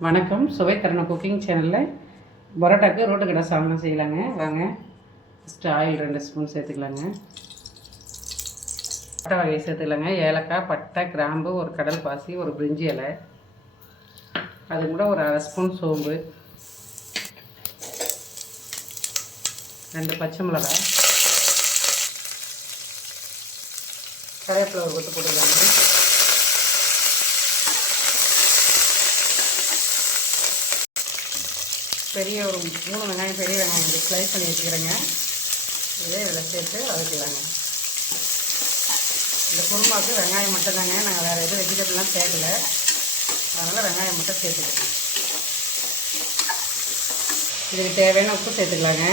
வணக்கம். சுவைத்தரண குக்கிங் சேனலில் பரோட்டாக்கு ரோட்டு கடை சால்னா செய்யலாங்க. வாங்க. ஃபஸ்ட்டு ஆயில் 2 ஸ்பூன் சேர்த்துக்கலாங்க. பட்டை வகையை சேர்த்துக்கலாங்க. ஏலக்காய், பட்டை, கிராம்பு, ஒரு கடல் பாசி, ஒரு பிரிஞ்சி இலை, அது கூட ஒரு 1/2 ஸ்பூன் சோம்பு, 2 பச்சை மிளகாய், கருவேப்பிலை ஒரு கொத்து போட்டுக்கலாங்க. பெரிய ஒரு 3 வெங்காயம், பெரிய வெங்காயம் ஸ்லைஸ் பண்ணி வச்சுக்கிறேங்க. இதே இதில் சேர்த்து வதக்கலாங்க. இந்த குருமாவுக்கு வெங்காயம் மட்டும் தாங்க, நாங்கள் வேறு எதுவும் வெஜிடபிள்லாம் சேர்க்கல, அதனால் வெங்காயம் மட்டும் சேர்த்துக்கலாம். இதுக்கு தேவையான உப்பு சேர்த்துக்கலாங்க.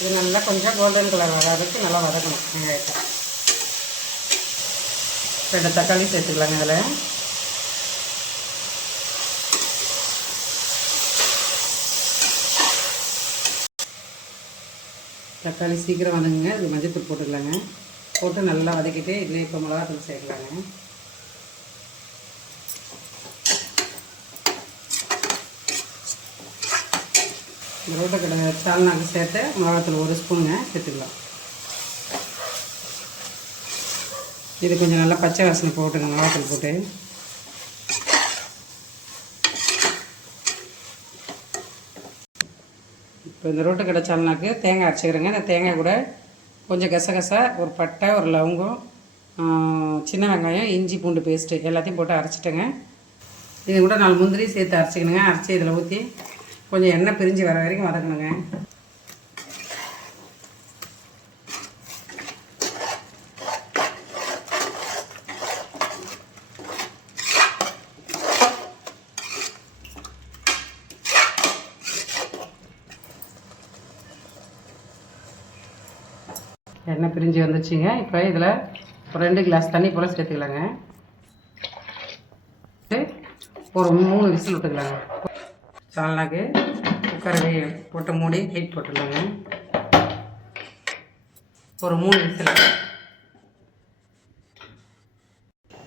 இது நல்லா கொஞ்சம் கோல்டன் கலர் வர வரைக்கும் நல்லா வதக்கணும். வெங்காயத்தை 2 தக்காளி சேர்த்துக்கலாங்க. இதில் தக்காளி சீக்கிரம் வதங்குங்க. இது மஞ்சள் போட்டுக்கலாங்க. போட்டு நல்லா வதக்கிட்டு இதில் இப்போ மிளகாத்தூள் சேர்க்கலாங்க. ரோட்டு கடை சால்னாக்கு சேர்த்து மிளகாத்தூள் 1 ஸ்பூனுங்க சேர்த்துக்கலாம். இது கொஞ்சம் நல்லா பச்சை வாசனை போட்டுங்க. மிளகாத்தூள் போட்டு இப்போ இந்த ரோட்டு கடை சால்னாக்கு தேங்காய் அரைச்சிக்கிறேங்க. இந்த தேங்காய் கூட கொஞ்சம் கசகசா, ஒரு பட்டை, ஒரு லவங்கம், சின்ன வெங்காயம், இஞ்சி பூண்டு பேஸ்ட்டு எல்லாத்தையும் போட்டு அரைச்சிட்டேங்க. இது கூட 4 முந்திரி சேர்த்து அரைச்சிக்கணுங்க. அரைச்சி இதில் ஊற்றி கொஞ்சம் எண்ணெய் பிரிஞ்சு வர வரைக்கும் வதக்கணுங்க. எண்ணெய் பிரிஞ்சு வந்துச்சுங்க. இப்போ இதில் ஒரு 2 கிளாஸ் தண்ணி போல் சேர்த்துக்கலாங்க. ஒரு 3 விசில் விட்டுக்கலாங்க. சால்னாக்கு குக்கரை போட்டு மூடி ஹீட் போட்டுக்கலாங்க. ஒரு 3 விசில்.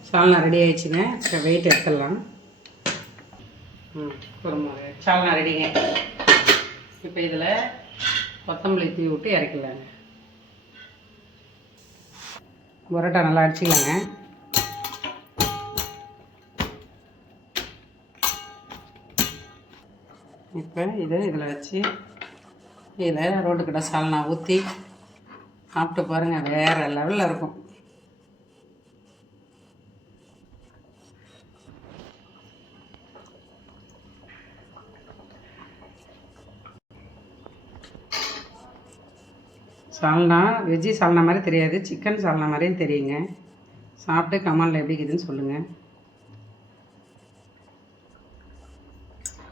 சால்னா ரெடி ஆயிடுச்சுங்க. இப்போ வெயிட் எடுத்துடலாம். ஒரு சால்னா ரெடிங்க. இப்போ இதில் கொத்தமல்லி தூவி விட்டு இறக்கலாங்க. பரோட்டா நல்லா அடிச்சிக்கலாங்க. இப்போ இதில் வச்சு இதில் ரோட்டு கடை சால்னா ஊற்றி சாப்பிட்டு பாருங்கள், வேறு லெவலில் இருக்கும். சால்னா வெஜ்ஜி சால்னா மாதிரி தெரியாது, சிக்கன் சால்னா மாதிரியும் தெரியுங்க. சாப்பிட்டு கமெண்டில் எப்படி இருக்குதுன்னு சொல்லுங்கள்.